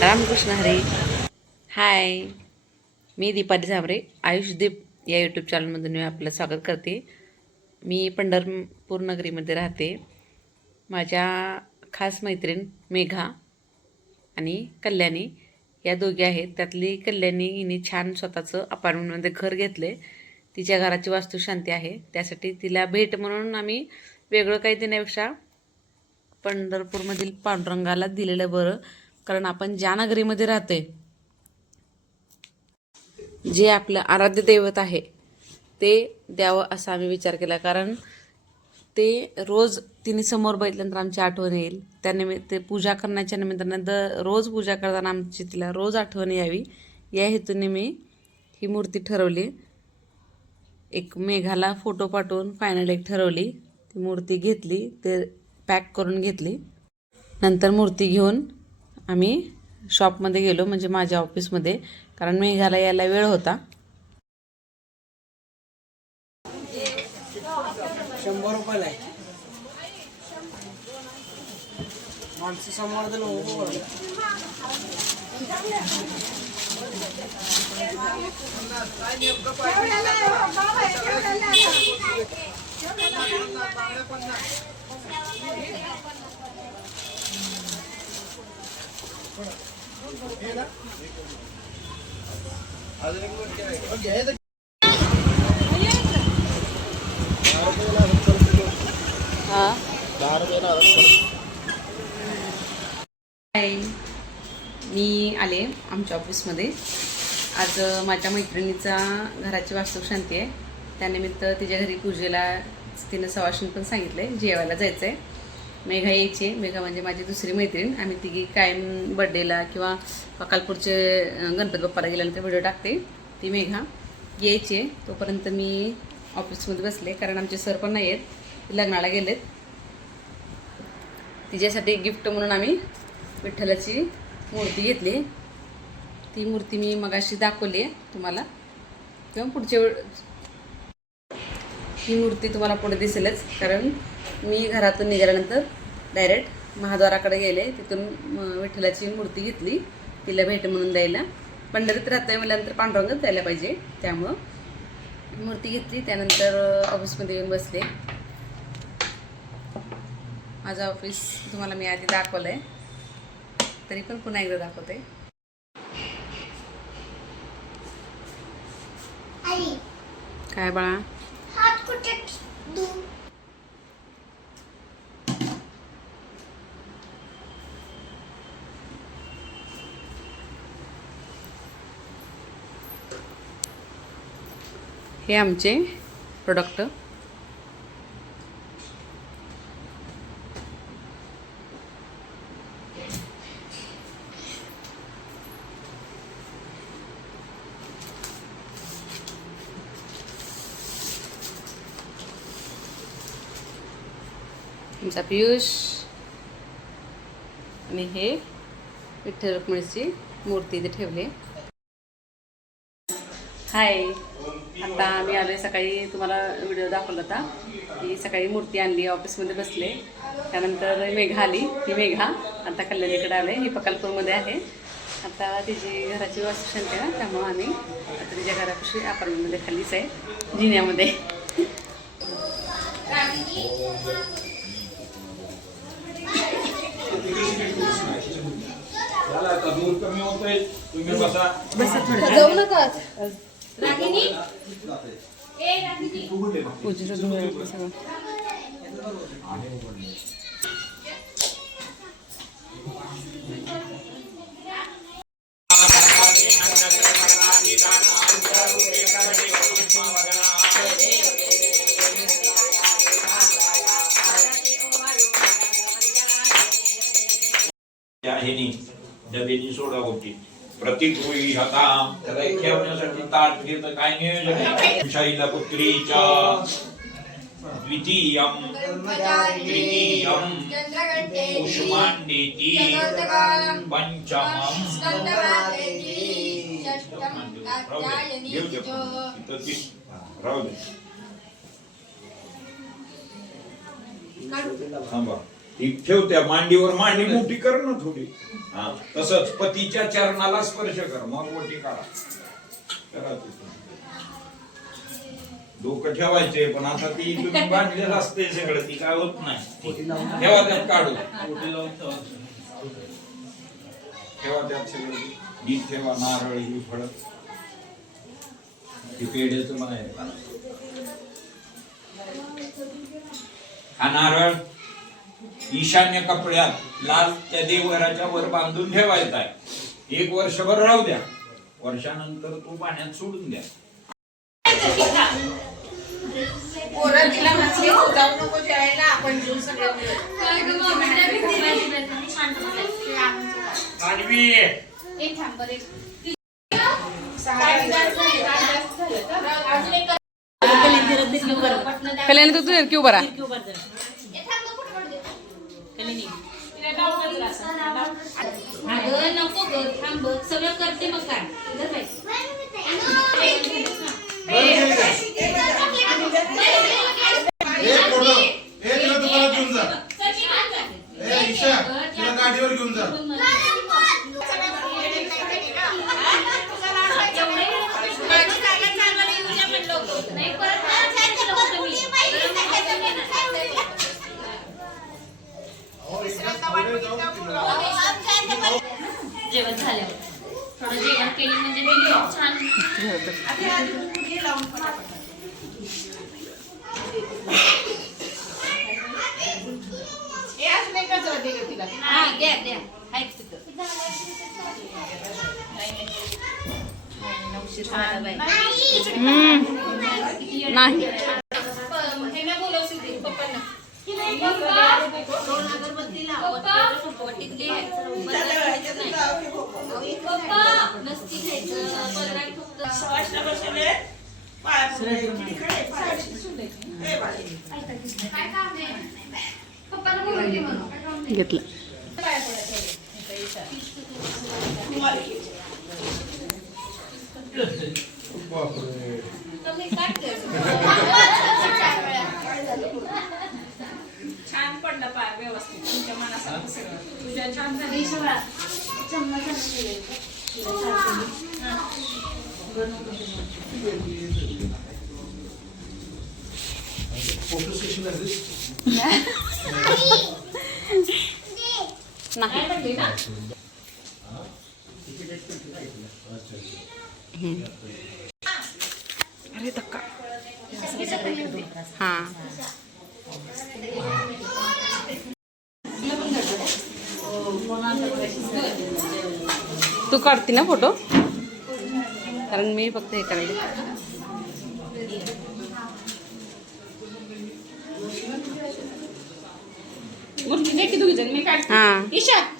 रामकृष्ण हरी. हाय मी दीपाली झांबरे आयुषदीप या यूट्यूब चॅनलमधून मी आपलं स्वागत करते. मी पंढरपूर नगरीमध्ये राहते. माझ्या खास मैत्रीण मेघा आणि कल्याणी या दोघी आहेत. त्यातली कल्याणी हिने छान स्वतःचं अपार्टमेंटमध्ये घर घेतले. तिच्या घराची वास्तुशांती आहे. त्यासाठी तिला भेट म्हणून आम्ही वेगळं काही देण्यापेक्षा पंढरपूरमधील पांडुरंगाला दिलेलं बरं. कारण आपण ज्या नगरीमध्ये राहते जे आपलं आराध्य दैवत आहे ते द्यावं असा आम्ही विचार केला. कारण ते रोज तिने समोर बघितल्यानंतर आमची आठवण येईल. त्यानिमित्त पूजा करण्याच्या निमित्तानं द रोज पूजा करताना आमची तिला रोज आठवण यावी. या हेतूने मी ही मूर्ती ठरवली. एक मेघाला फोटो पाठवून फायनल एक ठरवली. ती मूर्ती घेतली ते पॅक करून घेतली. नंतर मूर्ती घेऊन आम्ही शॉपमध्ये गेलो म्हणजे माझ्या ऑफिसमध्ये कारण मेघाला यायला वेळ होता. शंभर रुपयाला आहे माणसं मी आले आमच्या ऑफिसमध्ये. आज माझ्या मैत्रिणीचा घराची वास्तुशांती आहे. त्यानिमित्त तिच्या घरी पूजेला तिनं सवाशीन पण सांगितलं आहे जेवायला जायचं आहे मेघा यायची. आहे मेघा म्हणजे माझी दुसरी मैत्रीण. आम्ही तिघी कायम बड्डेला किंवा अकालपूरचे गणपती बाप्पाला गेल्यानंतर व्हिडिओ टाकते. ती मेघा यायची. आहे तोपर्यंत मी ऑफिसमध्ये बसले. कारण आमचे सर पण नाही आहेत. लग्नाला गेलेत. तिच्यासाठी गिफ्ट म्हणून आम्ही विठ्ठलाची मूर्ती घेतली. ती मूर्ती मी मगाशी दाखवली आहे तुम्हाला. किंवा पुढच्या ती ही मूर्ती तुम्हाला पुढे दिसेलच. कारण मी घरातून निघाल्यानंतर डायरेक्ट महाद्वाराकडे गेले. तिथून विठ्ठलाची मूर्ती घेतली. तिला भेट म्हणून द्यायला. पंढरीत राहता म्हटल्यानंतर पांडुरंगच द्यायला पाहिजे. त्यामुळं मूर्ती घेतली. त्यानंतर ऑफिसमध्ये येऊन बसले. माझं ऑफिस तुम्हाला मी आधी दाखवलं आहे तरी पण पुन्हा एकदा दाखवते. काय बाळा? हे आमचे प्रोडक्ट आमचा पियुष आणि हे विठ्ठल रुक्मिणीची मूर्ती इथे ठेवली. हाय आता आम्ही आलोय सकाळी तुम्हाला व्हिडिओ दाखवला होता की सकाळी मूर्ती आणली ऑफिसमध्ये बसले. त्यानंतर मेघा आली ही मेघा आता कल्याणीकडे आले ही पकालपूरमध्ये आहे. आता तिची घराची वास्तुशांती आहे ना त्यामुळं आम्ही आता तिच्या घरापाशी अपार्टमेंटमध्ये खालीच आहे जिन्यामध्ये. बस. थोडं. जाऊ नका. पूजेचं धुळ आहे सगळं त्या ह्यानी डबेनी सोडा होती प्रतिगृही आता त्याला ठेवण्यासाठी ताट घेत काय नियोजन आहे? पुत्रीच्या द्वितीयम तृतीयम उष्मांडेती पंचमम राहू दे थांबा। ती ठेवत्या मांडीवर मांडी मोठी कर ना थोडी. हा तसंच पतीच्या चरणाला स्पर्श कर मग मोठी काढा. करा. डोकं ठेवायचे पण आता ती तुम्ही बांधलेलं असते सगळं ती काय होत नाही. ठेवा त्यात काढू ठेवा. त्यात सगळं. नीट ठेवा नारळ ही फळ हे पेढ्याचं माहेर हा नारळ. ईशान्य कपड्यात लाल त्या देवघराच्या वर बांधून ठेवायचा आहे. एक वर्षभर राहू द्या. वर्षानंतर तो पाण्यात सोडून द्या. सगळे. मिळून. कल्याणी तू क्यू बरा अगं नको ग थांब बघ सगळं करते मग काय इधर बाई. ए फोटो ए तिला दुकानात घेऊन जा ए ईशा तिला गाडीवर घेऊन जा नाही परत परत सांगितलं होतं मी. अहो, इकडेच पुढे जाऊन तिला- जेवण झाल्यावर. थोडं जेवण केलं म्हणजे मी छान हा द्या द्या. आहेत तिथं. हा, बाई. नाही. दोन अगरबत्ती लाव. घ्यायचं. पप्पा, नसती घ्यायचं. पदरात फक्त. काय काम आहे? पप्पांना बोलवते म्हणून. घेतलं. कमी काट गं. छान पडलं पाय व्यवस्थित. तुमच्या मनासारखं सगळं. तुझ्या छान झाली. फोटो सेशन आहे this. नाही. अरे धक्का हा. तू काढते ना फोटो? कारण मी फक्त हे करायला. मूर्ती दे की दोघी जण मी काढते. हा.